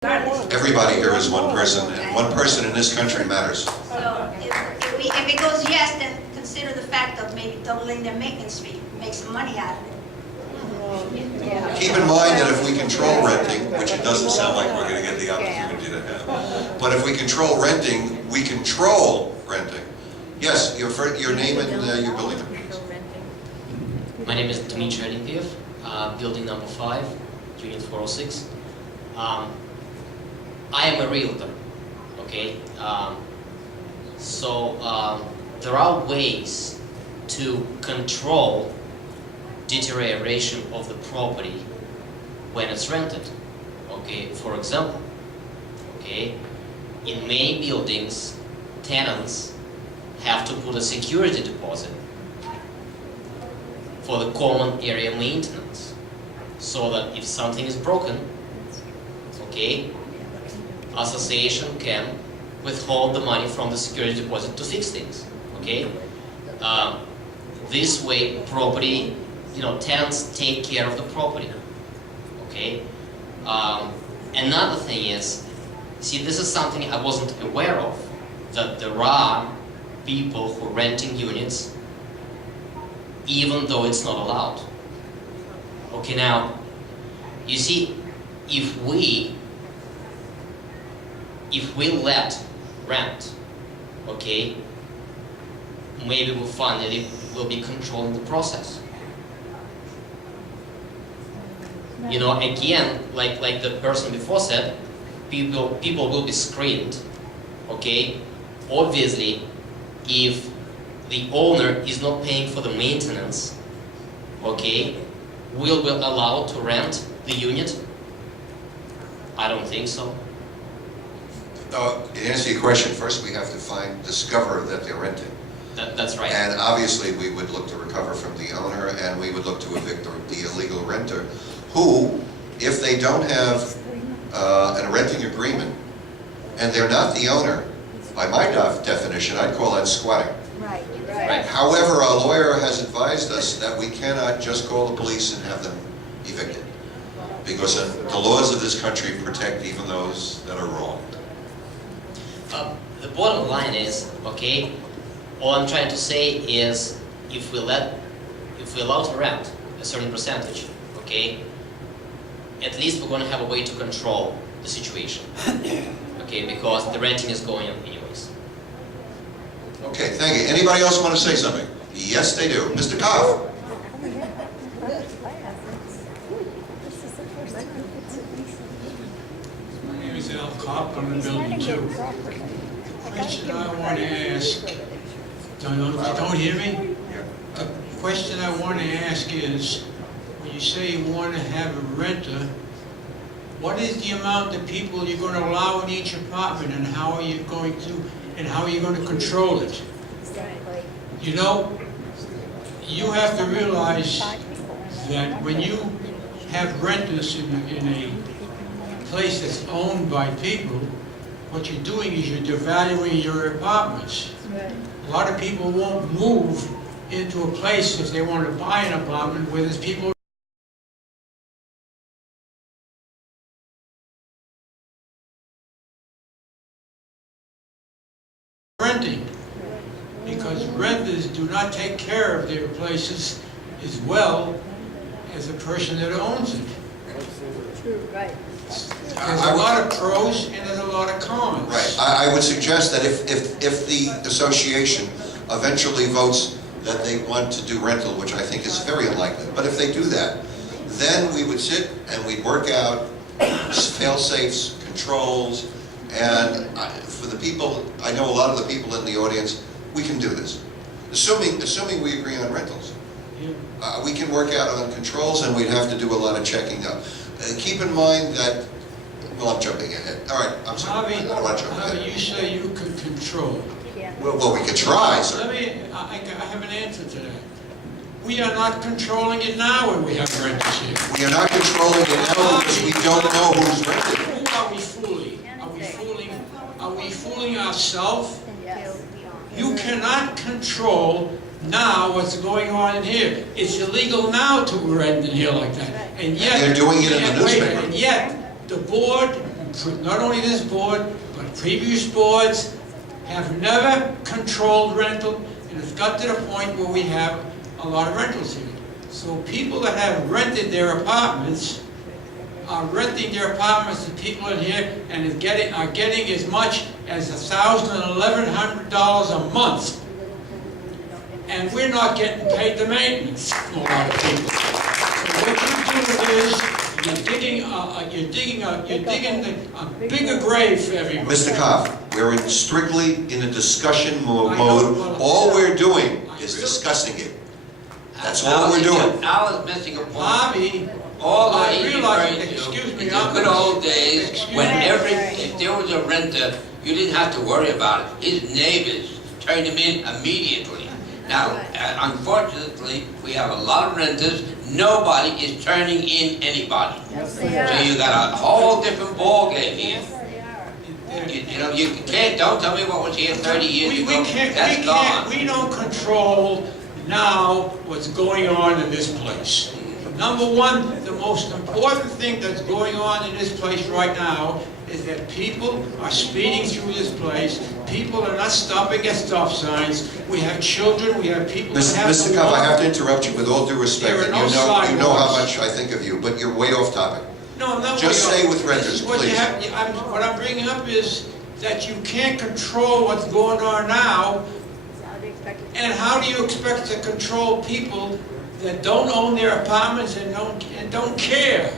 Everybody here is one person, and one person in this country matters. So if it goes yes, then consider the fact of maybe doubling their maintenance fee, make some money out of it. Keep in mind that if we control renting, which it doesn't sound like we're going to get the opportunity to have, but if we control renting, we control renting. Yes, your name and your building number. My name is Dmitry Olimpiev, building number 5, unit 406. I am a realtor, okay? There are ways to control deterioration of the property when it's rented, okay? For example, okay, in many buildings, tenants have to put a security deposit for the common area maintenance, so that if something is broken, okay, association can withhold the money from the security deposit to fix things, okay? This way, property, tenants take care of the property, okay? Another thing is, see, this is something I wasn't aware of, that there are people who are renting units even though it's not allowed. Okay, now, you see, if we let rent, okay, maybe we finally will be controlling the process. Again, like the person before said, people will be screened, okay? Obviously, if the owner is not paying for the maintenance, okay, will be allowed to rent the unit? I don't think so. To answer your question, first we have to discover that they're renting. That's right. And obviously we would look to recover from the owner, and we would look to evict the illegal renter, who, if they don't have a renting agreement, and they're not the owner, by my definition, I'd call that squatting. Right. However, our lawyer has advised us that we cannot just call the police and have them evicted, because the laws of this country protect even those that are wrong. The bottom line is, okay, all I'm trying to say is, if we allow to rent a certain percentage, okay, at least we're going to have a way to control the situation, okay, because the renting is going on anyways. Okay, thank you. Anybody else want to say something? Yes, they do. Mr. Koff. My name is Al Kopp. I'm in building 2. The question I want to ask, don't hear me? The question I want to ask is, when you say you want to have a renter, what is the amount of people you're going to allow in each apartment, and how are you going to control it? You have to realize that when you have renters in a place that's owned by people, what you're doing is you're devaluing your apartments. A lot of people won't move into a place if they want to buy an apartment where there's people renting, because renters do not take care of their places as well as a person that owns it. Right. There's a lot of pros and there's a lot of cons. Right. I would suggest that if the association eventually votes that they want to do rental, which I think is very unlikely, but if they do that, then we would sit and we'd work out fail-safes, controls, and for the people, I know a lot of the people in the audience, we can do this. Assuming we agree on rentals. Yeah. We can work out on controls, and we'd have to do a lot of checking up. Keep in mind that, well, I'm jumping ahead. All right, I'm sorry. I don't want to jump Harvey, ahead. you say you can control. Well, we could try, sir. I have an answer to that. We are not controlling it now when we have renters here. We are not controlling it now because we don't know who's renting. Who are we fooling? Are we fooling ourselves? You cannot control now what's going on in here. It's illegal now to rent in here like that. And yet, They're doing it in the newspaper. And yet, the board not only this board, but previous boards have never controlled rental, and it's got to the point where we have a lot of rentals here. So people that have rented their apartments are renting their apartments to people in here and are getting as much as $1,000 and $1,100 a month. And we're not getting paid the maintenance from a lot of people. So what you're doing is, you're digging a bigger grave for everybody. Mr. Koff, we're strictly in a discussion mode. All we're doing is discussing it. That's all we're doing. Al is missing a point. Bobby, All I he's realize- referring to excuse me, is the I'm- good old days excuse when me. if there was a renter, you didn't have to worry about it. His neighbors turned him in immediately. Now, unfortunately, we have a lot of renters. Nobody is turning in anybody. So you got a whole different ballgame here. You know, you can't, don't tell me what was here 30 years ago. That's gone. We don't control now what's going on in this place. Number one, the most important thing that's going on in this place right now is that people are speeding through this place. People are not stopping at stop signs. We have children, we have people that have Mr. to Koff, I walk. have to interrupt you with all due respect. There are And no you know how sidewalks. much I think of you, but you're way off topic. No, I'm not. Just way stay off. with renters, This is what you please. what I'm bringing up is that you can't control what's going on now. And how do you expect to control people that don't own their apartments and don't care?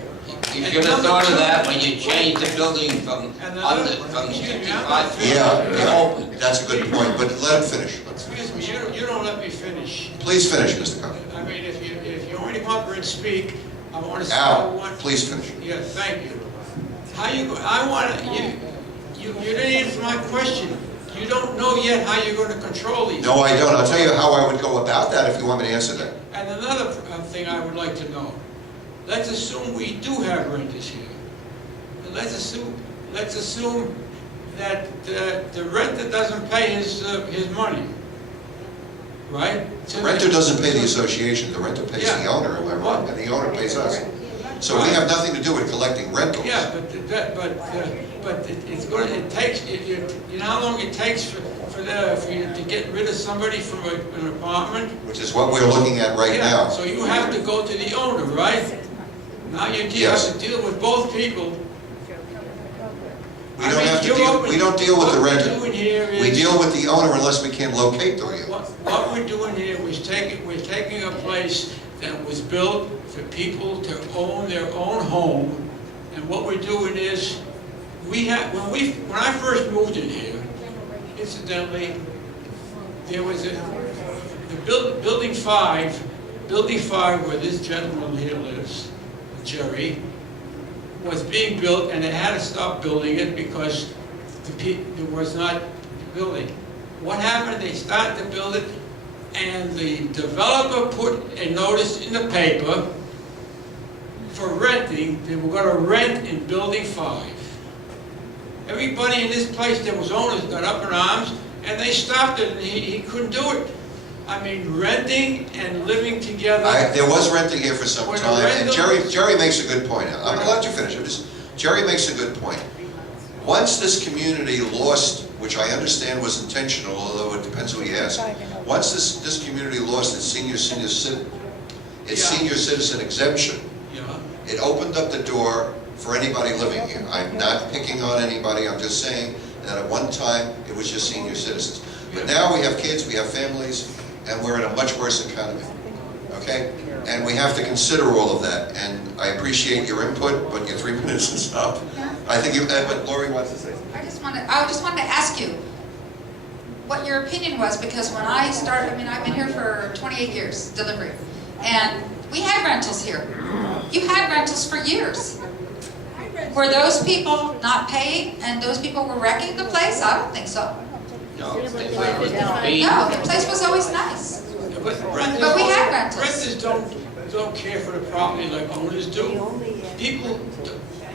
You should have thought of that when you changed the building from 65 feet Yeah, to open. that's a good point, but let him finish. Excuse me, you don't let me finish. Please finish, Mr. Koff. I mean, if you only want to speak, I want to. Al, please finish. Yeah, thank you. I want to, you didn't answer my question. You don't know yet how you're going to control these. No, I don't. I'll tell you how I would go about that if you want me to answer that. And another thing I would like to know, let's assume we do have renters here. And let's assume that the renter doesn't pay his money, right? The renter doesn't pay the association, the renter pays the owner, am I wrong? And the owner pays us. So we have nothing to do with collecting rentals. Yeah, but it's going. It takes. You know how long it takes for you to get rid of somebody from an apartment? Which is what we're looking at right Yeah, now. so you have to go to the owner, right? Now you Yes. have to deal with both people. We don't have to deal, we don't deal with the What renter. we're doing here is. We deal with the owner unless we can locate the owner. What we're doing here is we're taking a place that was built for people to own their own home, and what we're doing is, when I first moved in here, incidentally, there was building five where this gentleman here lives, Jerry, was being built, and they had to stop building it because there was not building. What happened? They started to build it, and the developer put a notice in the paper for renting. They were going to rent in building 5. Everybody in this place that was owners got up in arms, and they stopped it, and he couldn't do it. I mean, going and living together. There was renting here for some When the time, and rental- Jerry makes a good point. I'm gonna let you finish. Jerry makes a good point. Once this community lost, which I understand was intentional, although it depends who you ask. Once this community lost its senior citizen exemption, Yeah. it opened up the door for anybody living here. I'm not picking on anybody, I'm just saying that at one time, it was just senior citizens. But now we have kids, we have families, and we're in a much worse economy, okay? And we have to consider all of that, and I appreciate your input, but your 3 minutes is up. I think but Lori wants to say something. I just wanted to ask you what your opinion was, because when I started, I've been here for 28 years, delivery, and we had rentals here. You had rentals for years. Were those people not paying, and those people were wrecking the place? I don't think so. No, No, the place was always nice. But But we had rentals. Renters don't care for the property like owners do.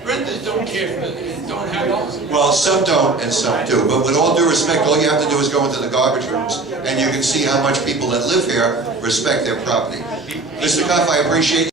Renters don't care for it, don't have it. Well, some don't and some do, but with all due respect, all you have to do is go into the garbage rooms, and you can see how much people that live here respect their property. Mr. Koff, I appreciate